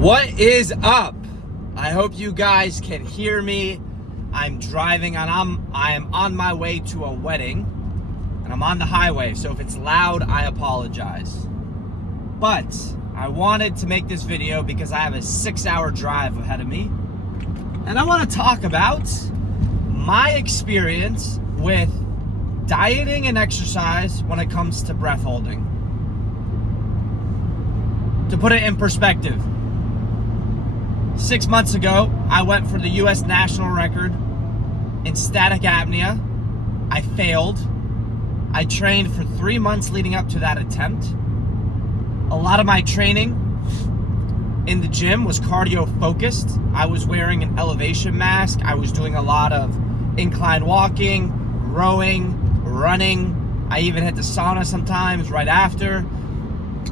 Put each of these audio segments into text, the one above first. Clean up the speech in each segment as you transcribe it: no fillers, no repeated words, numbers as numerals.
What is up? I hope you guys can hear me. I'm driving and I am on my way to a wedding and I'm on the highway, so if it's loud, I apologize. But I wanted to make this video because I have a 6-hour drive ahead of me and I want to talk about my experience with dieting and exercise when it comes to breath holding. To put it in perspective, 6 months ago, I went for the U.S. national record in static apnea. I failed. I trained for 3 months leading up to that attempt. A lot of my training in the gym was cardio focused. I was wearing an elevation mask. I was doing a lot of incline walking, rowing, running. I even hit the sauna sometimes right after.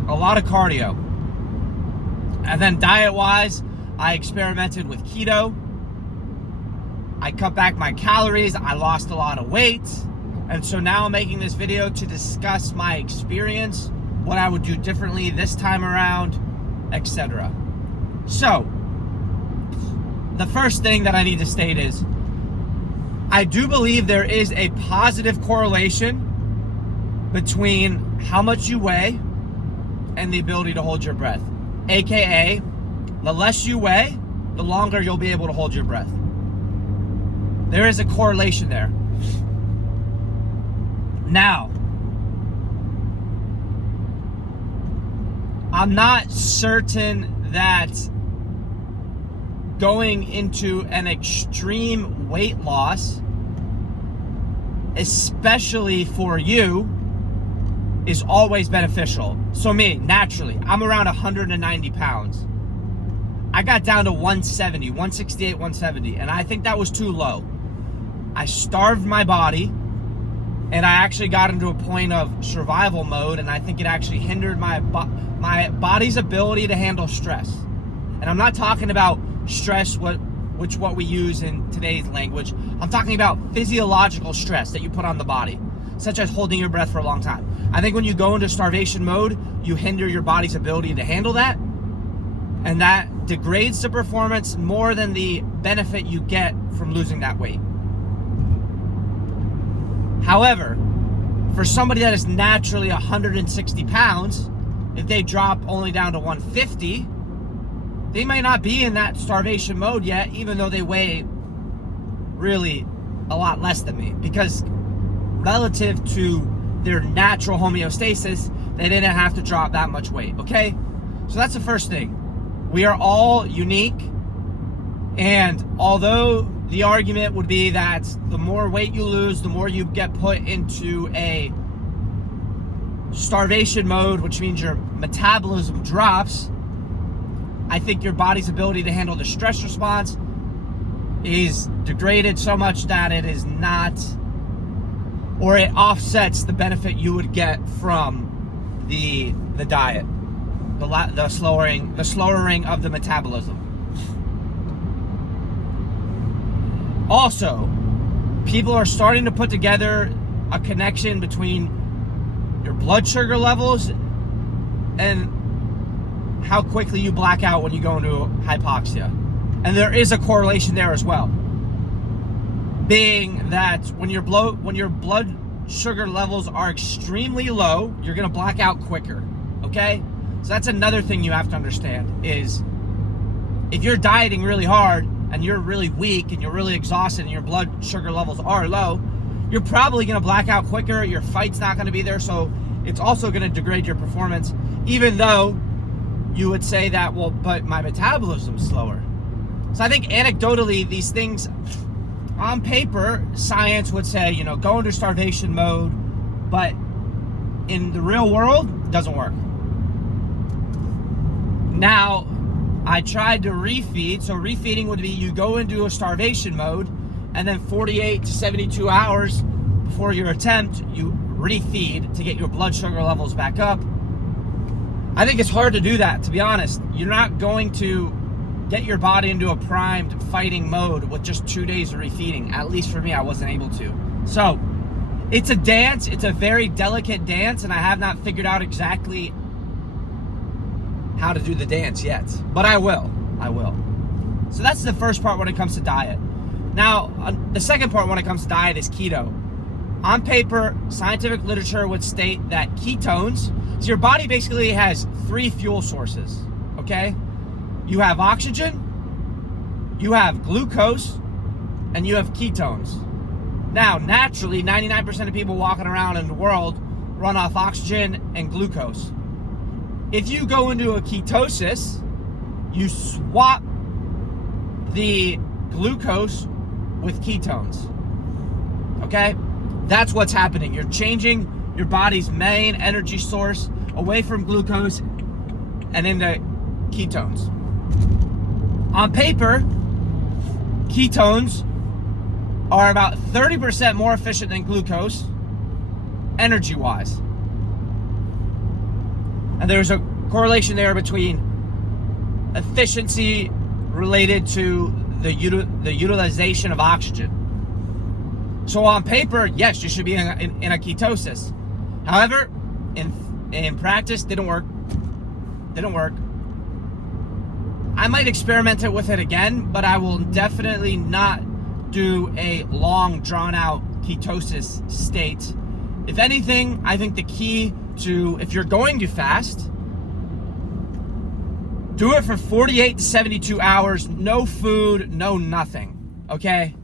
A lot of cardio. And then diet-wise, I experimented with keto. I cut back my calories. I lost a lot of weight. And so now I'm making this video to discuss my experience, what I would do differently this time around, etc. So, the first thing that I need to state is, I do believe there is a positive correlation between how much you weigh and the ability to hold your breath. AKA, the less you weigh, the longer you'll be able to hold your breath. There is a correlation there. Now, I'm not certain that going into an extreme weight loss, especially for you, is always beneficial. So me, naturally, I'm around 190 pounds. I got down to 170, 168, 170, and I think that was too low. I starved my body, and I actually got into a point of survival mode, and I think it actually hindered my body's ability to handle stress. And I'm not talking about stress, what we use in today's language. I'm talking about physiological stress that you put on the body, such as holding your breath for a long time. I think when you go into starvation mode, you hinder your body's ability to handle that, and that degrades the performance more than the benefit you get from losing that weight. However, for somebody that is naturally 160 pounds, if they drop only down to 150, they may not be in that starvation mode yet, even though they weigh really a lot less than me, because relative to their natural homeostasis, they didn't have to drop that much weight, okay? So that's the first thing. We are all unique, and although the argument would be that the more weight you lose, the more you get put into a starvation mode, which means your metabolism drops, I think your body's ability to handle the stress response is degraded so much that it is not, or it offsets the benefit you would get from the diet, the slowing of the metabolism. Also, people are starting to put together a connection between your blood sugar levels and how quickly you black out when you go into hypoxia. And there is a correlation there as well, being that when your blood sugar levels are extremely low, you're gonna black out quicker, okay? So that's another thing you have to understand, is if you're dieting really hard and you're really weak and you're really exhausted and your blood sugar levels are low, you're probably gonna black out quicker, your fight's not gonna be there, so it's also gonna degrade your performance, even though you would say that, well, but my metabolism's slower. So I think anecdotally, these things, on paper, science would say, go into starvation mode, but in the real world, it doesn't work. Now, I tried to refeed. So refeeding would be you go into a starvation mode, and then 48 to 72 hours before your attempt, you refeed to get your blood sugar levels back up. I think it's hard to do that, to be honest. You're not going to get your body into a primed fighting mode with just 2 days of refeeding. At least for me, I wasn't able to. So it's a dance. It's a very delicate dance, and I have not figured out exactly how to do the dance yet, but I will. So that's the first part when it comes to diet. Now, the second part when it comes to diet is keto. On paper, scientific literature would state that ketones, so your body basically has 3 fuel sources, okay? You have oxygen, you have glucose, and you have ketones. Now, naturally, 99% of people walking around in the world run off oxygen and glucose. If you go into a ketosis, you swap the glucose with ketones, okay? That's what's happening. You're changing your body's main energy source away from glucose and into ketones. On paper, ketones are about 30% more efficient than glucose, energy-wise. And there's a correlation there between efficiency related to the utilization of oxygen. So on paper, yes, you should be in a ketosis. However, in practice, didn't work. I might experiment with it again, but I will definitely not do a long, drawn-out ketosis state. If anything, I think the key to, if you're going to fast, do it for 48 to 72 hours, no food, no nothing, okay?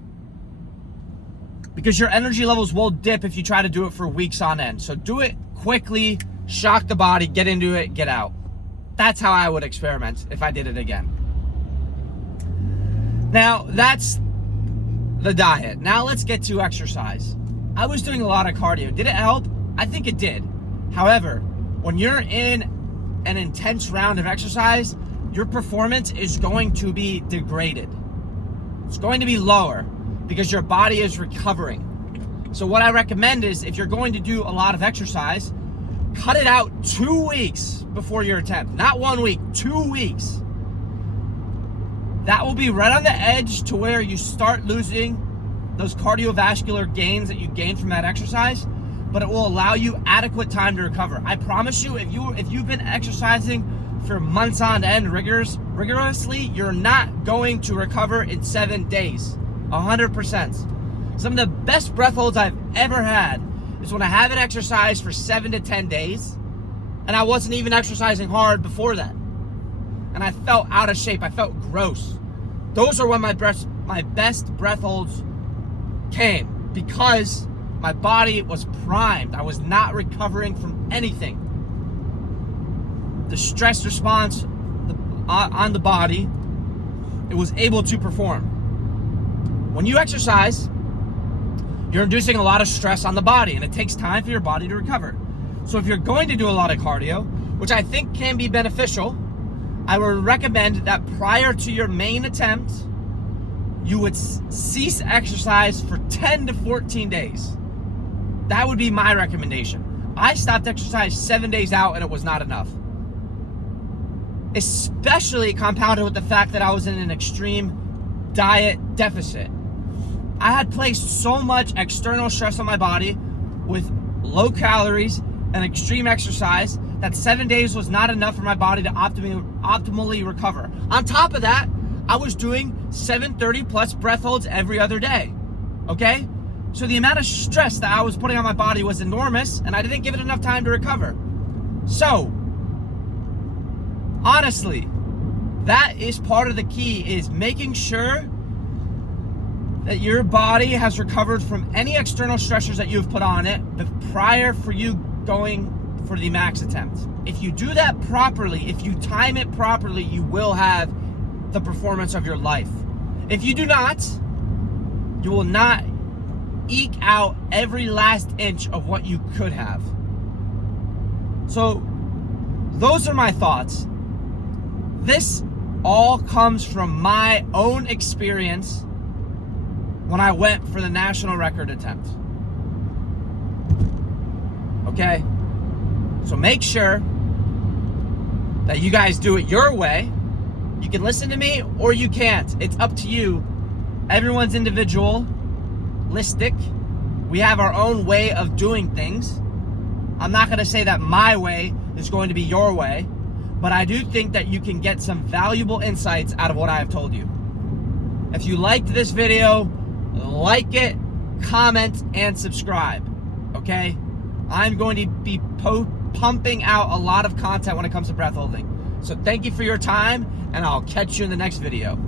Because your energy levels will dip if you try to do it for weeks on end. So do it quickly, shock the body, get into it, get out. That's how I would experiment if I did it again. Now, that's the diet. Now let's get to exercise. I was doing a lot of cardio. Did it help? I think it did. However, when you're in an intense round of exercise, your performance is going to be degraded. It's going to be lower because your body is recovering. So what I recommend is, if you're going to do a lot of exercise, cut it out 2 weeks before your attempt. Not 1 week, 2 weeks. That will be right on the edge to where you start losing those cardiovascular gains that you gained from that exercise, but it will allow you adequate time to recover. I promise you, if you've been exercising for months on end rigorously, you're not going to recover in 7 days. 100%. Some of the best breath holds I've ever had is when I haven't exercised for 7 to 10 days, and I wasn't even exercising hard before that. And I felt out of shape. I felt gross. Those are when my best breath holds came, because my body was primed. I was not recovering from anything. The stress response on the body, it was able to perform. When you exercise, you're inducing a lot of stress on the body, and it takes time for your body to recover. So if you're going to do a lot of cardio, which I think can be beneficial, I would recommend that prior to your main attempt, you would cease exercise for 10 to 14 days. That would be my recommendation. I stopped exercise 7 days out, and it was not enough. Especially compounded with the fact that I was in an extreme diet deficit. I had placed so much external stress on my body with low calories and extreme exercise that 7 days was not enough for my body to optimally recover. On top of that, I was doing 730 plus breath holds every other day, okay? So the amount of stress that I was putting on my body was enormous, and I didn't give it enough time to recover. So, honestly, that is part of the key, is making sure that your body has recovered from any external stressors that you've put on it prior for you going for the max attempt. If you do that properly, if you time it properly, you will have the performance of your life. If you do not, you will not eke out every last inch of what you could have. So those are my thoughts. This all comes from my own experience when I went for the national record attempt. Okay? So make sure that you guys do it your way. You can listen to me or you can't. It's up to you. Everyone's individualistic. We have our own way of doing things. I'm not going to say that my way is going to be your way, but I do think that you can get some valuable insights out of what I have told you. If you liked this video, like it, comment, and subscribe, okay? I'm going to be pumping out a lot of content when it comes to breath holding. So thank you for your time, and I'll catch you in the next video.